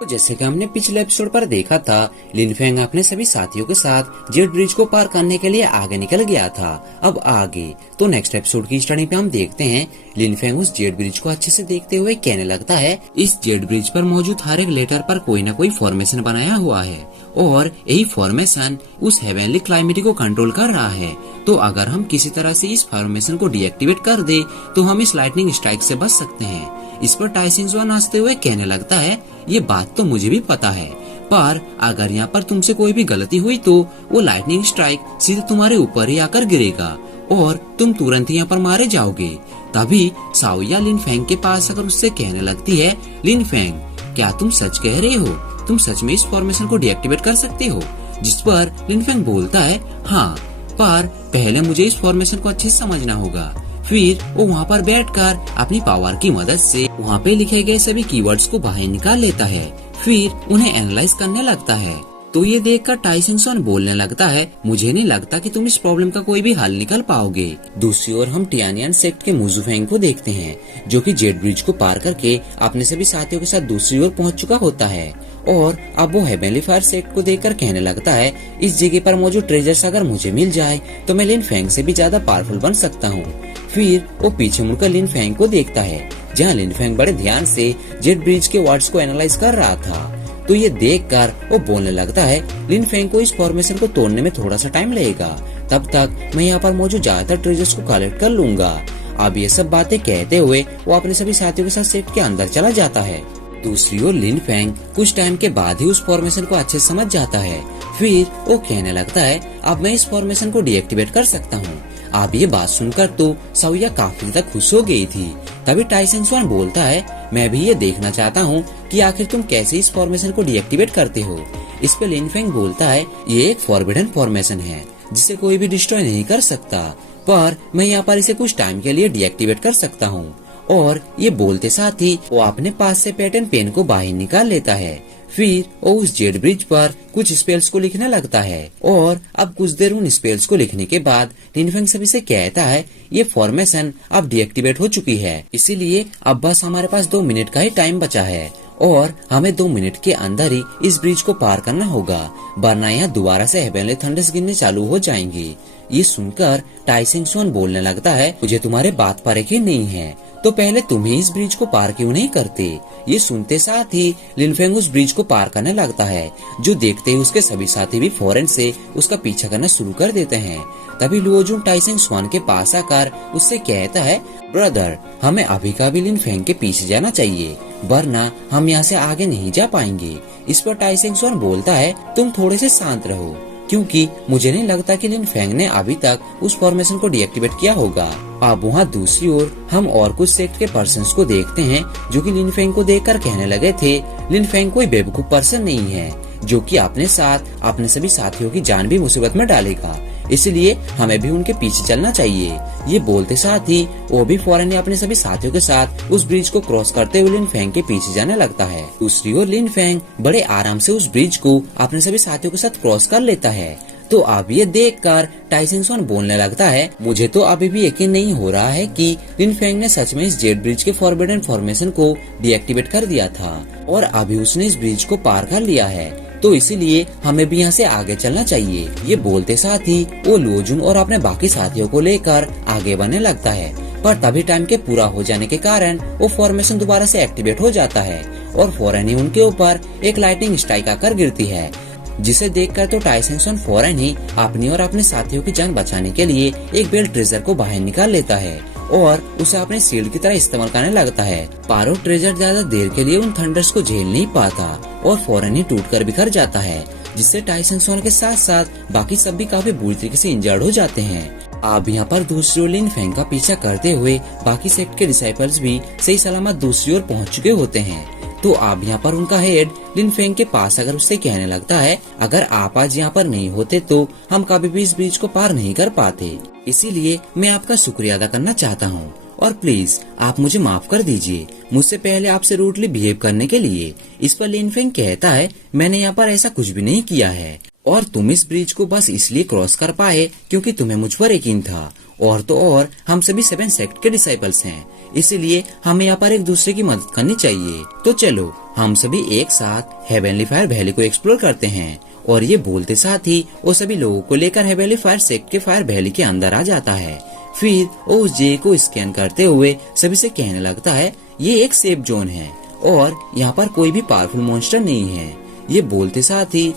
तो जैसे कि हमने पिछले एपिसोड पर देखा था, लिनफेंग अपने सभी साथियों के साथ जेड ब्रिज को पार करने के लिए आगे निकल गया था। अब आगे तो नेक्स्ट एपिसोड की स्टार्टिंग पे हम देखते हैं लिनफेंग उस जेड ब्रिज को अच्छे से देखते हुए कहने लगता है, इस जेड ब्रिज पर मौजूद हर एक लेटर पर कोई न कोई फॉर्मेशन बनाया हुआ है और यही फॉर्मेशन उस हेवनली क्लाइमेट को कंट्रोल कर रहा है। तो अगर हम किसी तरह से इस फॉर्मेशन को डीएक्टिवेट कर दे तो हम इस लाइटनिंग स्ट्राइक से बच सकते हैं। इस पर टाइसिंगसुआन हंसते हुए कहने लगता है, ये बात तो मुझे भी पता है, पर अगर यहाँ पर तुमसे कोई भी गलती हुई तो वो लाइटनिंग स्ट्राइक सीधे तुम्हारे ऊपर ही आकर गिरेगा और तुम तुरंत ही यहाँ पर मारे जाओगे। तभी साओया लिनफेंग के पास आकर उससे कहने लगती है, लिनफेंग क्या तुम सच कह रहे हो? तुम सच में इस फॉर्मेशन को डीएक्टिवेट कर सकते हो? जिस पर लिनफेंग बोलता है, हाँ, पर पहले मुझे इस फॉर्मेशन को अच्छे से समझना होगा। फिर वो वहाँ पर बैठकर अपनी पावर की मदद से वहाँ पे लिखे गए सभी कीवर्ड्स को बाहर निकाल लेता है, फिर उन्हें एनालाइज करने लगता है। तो ये देखकर टाइसिंगसुआन बोलने लगता है, मुझे नहीं लगता कि तुम इस प्रॉब्लम का कोई भी हल निकाल पाओगे। दूसरी ओर हम टियानियन सेक्ट के मुजुफेंग को देखते हैं, जो कि जेड ब्रिज को पार करके अपने सभी साथियों के साथ दूसरी ओर पहुंच चुका होता है और अब वो हेवनली फायर सेक्ट को देखकर कहने लगता है, इस जगह पर मौजूद ट्रेजर्स अगर मुझे मिल जाए तो मैं लिनफेंग से भी ज्यादा पावरफुल बन सकता हूँ। फिर वो पीछे मुड़कर लिनफेंग को देखता है, जहाँ लिनफेंग बड़े ध्यान से जेड ब्रिज के वर्ड्स को एनालाइज कर रहा था। तो ये देखकर वो बोलने लगता है, लिनफेंग को इस फॉर्मेशन को तोड़ने में थोड़ा सा टाइम लगेगा, तब तक मैं यहाँ पर मौजूद ज्यादातर ट्रेजर्स को कलेक्ट कर लूंगा। अब ये सब बातें कहते हुए वो अपने सभी साथियों के साथ सेक्ट के अंदर चला जाता है। दूसरी ओर लिनफेंग कुछ टाइम के बाद ही उस फॉर्मेशन को अच्छे से समझ जाता है। फिर वो कहने लगता है, अब मैं इस फॉर्मेशन को डीएक्टिवेट कर सकता हूँ। अब ये बात सुनकर तो साओया काफी तक खुश हो गई थी। तभी टाइसिंगसुआन बोलता है, मैं भी ये देखना चाहता हूँ कि आखिर तुम कैसे इस फॉर्मेशन को डीएक्टिवेट करते हो। इस पे लिनफेंग बोलता है, ये एक फॉरबिडन फॉर्मेशन है जिसे कोई भी डिस्ट्रॉय नहीं कर सकता, पर मैं यहाँ पर इसे कुछ टाइम के लिए डीएक्टिवेट कर सकता हूँ। और ये बोलते साथ ही वो अपने पास से पैटर्न पेन को बाहर निकाल लेता है। फिर वो उस जेड ब्रिज पर कुछ स्पेल्स को लिखने लगता है और अब कुछ देर उन स्पेल्स को लिखने के बाद लिनफेंग सभी से कहता है, ये फॉर्मेशन अब डीएक्टिवेट हो चुकी है, इसीलिए अब बस हमारे पास 2 मिनट का ही टाइम बचा है और हमें 2 मिनट के अंदर ही इस ब्रिज को पार करना होगा, वरना यहाँ दोबारा से हेवनली थंडर्स गिरने चालू हो जाएंगी। ये सुनकर टाइसिंगसुआन बोलने लगता है, मुझे तुम्हारे बात पर यकीन नहीं है, तो पहले तुम ही इस ब्रिज को पार क्यों नहीं करते? ये सुनते साथ ही लिनफेंग उस ब्रिज को पार करने लगता है, जो देखते ही उसके सभी साथी भी फौरन से उसका पीछा करना शुरू कर देते हैं। तभी लुओजुन टाइसिंगसुआन के पास आकर उससे कहता है, ब्रदर, हमें अभी का भी लिनफेंग के पीछे जाना चाहिए, वरना हम यहाँ से आगे नहीं जा पाएंगे। इस पर टाइसिंगसुआन बोलता है, तुम थोड़े से शांत रहो, क्योंकि मुझे नहीं लगता कि लिनफेंग ने अभी तक उस फॉर्मेशन को डीएक्टिवेट किया होगा। अब वहाँ दूसरी ओर हम और कुछ सेक्ट के पर्सन्स को देखते हैं, जो कि लिनफेंग को देखकर कहने लगे थे, लिनफेंग कोई बेवकूफ पर्सन नहीं है, जो कि अपने साथ अपने सभी साथियों की जान भी मुसीबत में डालेगा, इसलिए हमें भी उनके पीछे चलना चाहिए। ये बोलते साथ ही वो भी फौरन अपने सभी साथियों के साथ उस ब्रिज को क्रॉस करते हुए लिनफेंग के पीछे जाने लगता है। दूसरी ओर लिनफेंग बड़े आराम से उस ब्रिज को अपने सभी साथियों के साथ क्रॉस कर लेता है। तो अब ये देखकर टाइसिंगसुआन बोलने लगता है, मुझे तो अभी भी यकीन नहीं हो रहा है कि लिनफेंग ने सच में इस जेड ब्रिज के फॉरबिडन फॉर्मेशन को डीएक्टिवेट कर दिया था और अभी उसने इस ब्रिज को पार कर लिया है, तो इसीलिए हमें भी यहाँ से आगे चलना चाहिए। ये बोलते साथ ही वो लुओजुन और अपने बाकी साथियों को लेकर आगे बढ़ने लगता है, पर तभी टाइम के पूरा हो जाने के कारण वो फॉर्मेशन दोबारा से एक्टिवेट हो जाता है और फौरन ही उनके ऊपर एक लाइटनिंग स्ट्राइक आकर गिरती है, जिसे देखकर तो टाइसिंगसुआन फौरन ही अपनी और अपने साथियों की जान बचाने के लिए एक बेल्ट ट्रेजर को बाहर निकाल लेता है और उसे अपने शील्ड की तरह इस्तेमाल करने लगता है। पारो ट्रेजर ज्यादा देर के लिए उन थंडर्स को झेल नहीं पाता और फौरन ही टूटकर बिखर जाता है, जिससे टाइसिंगसुआन के साथ साथ बाकी सब भी काफी बुरी तरीके से इंजर्ड हो जाते हैं। अब यहाँ पर दूसरी ओर लिनफेंग का पीछा करते हुए बाकी सेक्ट के डिसाइपल्स भी सही सलामत दूसरी ओर पहुँच चुके होते हैं। तो अब यहाँ पर उनका हेड लिनफेंग के पास अगर उससे कहने लगता है, अगर आप आज यहाँ पर नहीं होते तो हम कभी भी इस ब्रिज को पार नहीं कर पाते, इसीलिए मैं आपका शुक्रिया अदा करना चाहता हूँ और प्लीज आप मुझे माफ कर दीजिए मुझसे पहले आपसे रूडली बिहेव करने के लिए। इस पर लिनफेंग कहता है, मैंने यहाँ पर ऐसा कुछ भी नहीं किया है और तुम इस ब्रिज को बस इसलिए क्रॉस कर पाए क्योंकि तुम्हें मुझ पर यकीन था, और तो और हम सभी 7 सेक्ट के डिसाइपल्स हैं, इसलिए हमें यहाँ पर एक दूसरे की मदद करनी चाहिए। तो चलो हम सभी एक साथ हेवनली फायर वैली को एक्सप्लोर करते हैं। और ये बोलते साथ ही वो सभी लोगों को लेकर हेवनली फायर सेक्ट के फायर वैली के अंदर आ जाता है। फिर वो उस जे को स्कैन करते हुए सभी से कहने लगता है ये एक सेफ जोन है और यहाँ पर कोई भी पावरफुल मॉन्स्टर नहीं है। ये बोलते साथ ही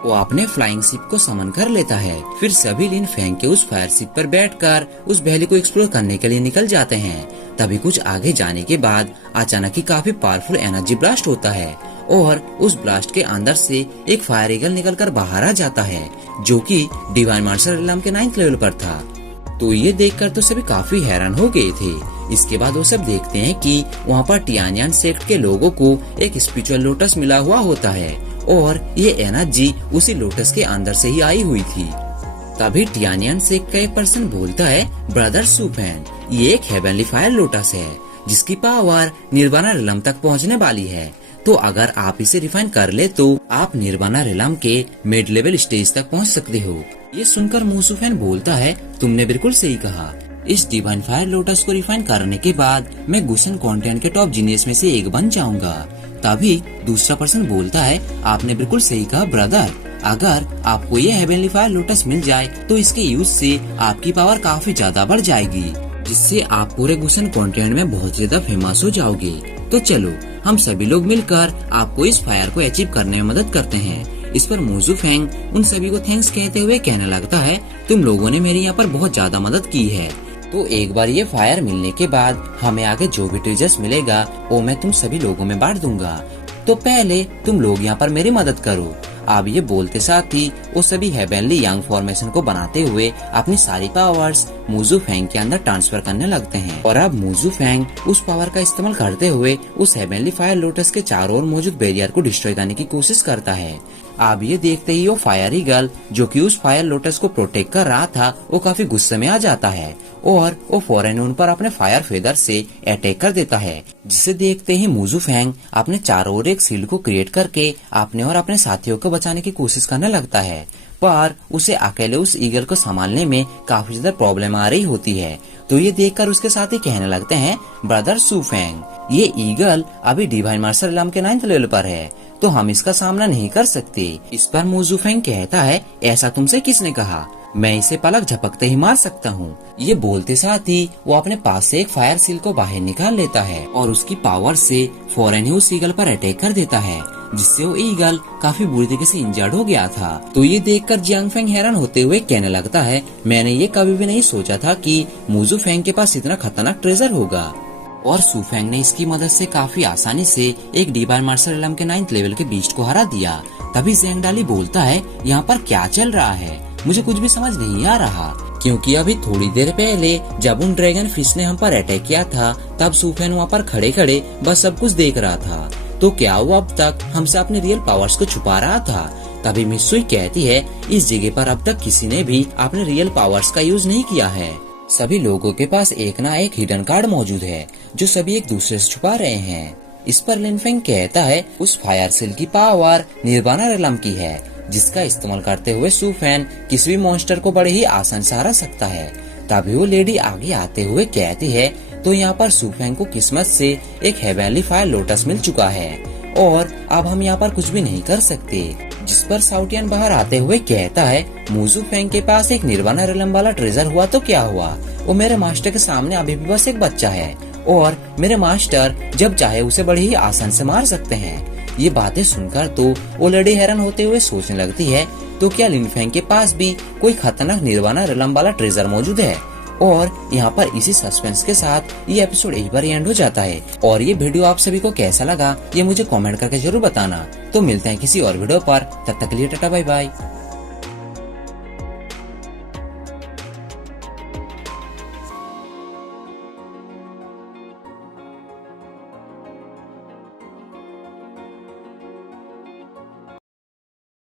वो अपने फ्लाइंग शिप को समन कर लेता है। फिर सभी लिन फेंग के उस फायर शिप पर बैठकर उस वैली को एक्सप्लोर करने के लिए निकल जाते हैं। तभी कुछ आगे जाने के बाद अचानक ही काफी पावरफुल एनर्जी ब्लास्ट होता है और उस ब्लास्ट के अंदर से एक फायर ईगल निकलकर बाहर आ जाता है जो कि डिवाइन मार्शल रिलम के 9th लेवल पर था। तो ये देखकर तो सभी काफी हैरान हो गए थे। इसके बाद वो सब देखते हैं कि वहाँ पर टियानियन सेक्ट के लोगों को एक स्पिरिचुअल लोटस मिला हुआ होता है और ये एनर्जी उसी लोटस के अंदर से ही आई हुई थी। तभी टियानियन सेक्ट का एक पर्सन बोलता है ब्रदर सुफेन, ये एक हेवनली फायर लोटस है जिसकी पावर निर्वाणा रिलम तक पहुँचने वाली है। तो अगर आप इसे रिफाइन कर ले तो आप निर्वाणा रिलम के मिड लेवल स्टेज तक पहुँच सकते हो। ये सुनकर मुसुफेन बोलता है तुमने बिल्कुल सही कहा। इस डिवाइन फायर लोटस को रिफाइन करने के बाद मैं गुसन कॉन्टिनेंट के टॉप जीनियस में से एक बन जाऊंगा। तभी दूसरा पर्सन बोलता है आपने बिल्कुल सही कहा ब्रदर, अगर आपको ये हेवनली फायर लोटस मिल जाए तो इसके यूज से आपकी पावर काफी ज्यादा बढ़ जाएगी, जिससे आप पूरे गुसन कॉन्टिनेंट में बहुत ज्यादा फेमस हो जाओगे। तो चलो हम सभी लोग मिलकर आपको इस फायर को अचीव करने में मदद करते हैं। इस पर मुजुफेंग उन सभी को थैंक्स कहते हुए कहने लगता है तुम लोगों ने मेरी यहाँ पर बहुत ज्यादा मदद की है। तो एक बार ये फायर मिलने के बाद हमें आगे जो भी ट्रेजर्स मिलेगा वो मैं तुम सभी लोगों में बांट दूंगा। तो पहले तुम लोग यहाँ पर मेरी मदद करो। अब ये बोलते साथ ही वो सभी हेवनली यंग फॉर्मेशन को बनाते हुए अपनी सारी पावर्स मुजुफेंग के अंदर ट्रांसफर करने लगते हैं। और अब मुजुफेंग उस पावर का इस्तेमाल करते हुए उस हेवनली फायर लोटस के चारों ओर मौजूद बैरियर को डिस्ट्रॉय करने की कोशिश करता है। अब ये देखते ही वो फायर ईगल जो कि उस फायर लोटस को प्रोटेक्ट कर रहा था वो काफी गुस्से में आ जाता है और वो फौरन उन पर अपने फायर फेदर से अटैक कर देता है, जिसे देखते ही मुजुफेंग अपने चारों ओर एक शील्ड को क्रिएट करके अपने और अपने साथियों को बचाने की कोशिश करने लगता है। पर उसे अकेले उस ईगल को संभालने में काफी ज्यादा प्रॉब्लम आ रही होती है। तो ये देखकर उसके साथी कहने लगते हैं ब्रदर सुफेंग, ये ईगल अभी डिवाइन मार्शल रिलम के 9th लेवल पर है तो हम इसका सामना नहीं कर सकते। इस पर मुजुफेंग कहता है ऐसा तुमसे किसने कहा, मैं इसे पलक झपकते ही मार सकता हूँ। ये बोलते साथ ही वो अपने पास से एक फायर सील को बाहर निकाल लेता है और उसकी पावर से फौरन ही उस ईगल पर अटैक कर देता है, जिससे वो ईगल काफी बुरी तरीके से इंजर्ड हो गया था। तो ये देखकर जियांगफेंग हैरान होते हुए कहने लगता है मैंने ये कभी भी नहीं सोचा था कि मुजुफेंग के पास इतना खतरनाक ट्रेजर होगा। और सुफेंग ने इसकी मदद से काफी आसानी से एक डिवाइन मार्शल रिलम के 9th लेवल के बीस्ट को हरा दिया। तभी ज़ेंगडाली बोलता है यहाँ पर क्या चल रहा है, मुझे कुछ भी समझ नहीं आ रहा, क्योंकि अभी थोड़ी देर पहले जब उन ड्रैगन फिश ने हम पर अटैक किया था तब सुफेंग वहाँ पर खड़े खड़े बस सब कुछ देख रहा था। तो क्या वो अब तक हमसे अपने रियल पावर्स को छुपा रहा था। तभी मित्सुई कहती है इस जगह पर अब तक किसी ने भी अपने रियल पावर्स का यूज नहीं किया है। सभी लोगों के पास एक ना एक हिडन कार्ड मौजूद है जो सभी एक दूसरे से छुपा रहे हैं। इस पर लिनफेंग कहता है उस फायर सेल की पावर निर्वाणा रिलम की है, जिसका इस्तेमाल करते हुए सुफेन किसी भी मॉन्स्टर को बड़े ही आसान से हरा सकता है। तभी वो लेडी आगे आते हुए कहती है तो यहाँ पर सुफेन को किस्मत से एक हेवनली फायर लोटस मिल चुका है और अब हम यहाँ पर कुछ भी नहीं कर सकते। जिस पर साउटियन बाहर आते हुए कहता है मुजुफेंग के पास एक निर्वाणा रिलम वाला ट्रेजर हुआ तो क्या हुआ, वो मेरे मास्टर के सामने अभी भी बस एक बच्चा है और मेरे मास्टर जब चाहे उसे बड़ी ही आसान से मार सकते हैं। ये बातें सुनकर तो वो लेडी हैरान होते हुए सोचने लगती है तो क्या लिनफेंग के पास भी कोई खतरनाक निर्वाणा रिलम वाला ट्रेजर मौजूद है। और यहाँ पर इसी सस्पेंस के साथ ये एपिसोड एक बार एंड हो जाता है। और ये वीडियो आप सभी को कैसा लगा ये मुझे कमेंट करके जरूर बताना। तो मिलते हैं किसी और वीडियो पर, तब तक के लिए टाटा बाय बाय।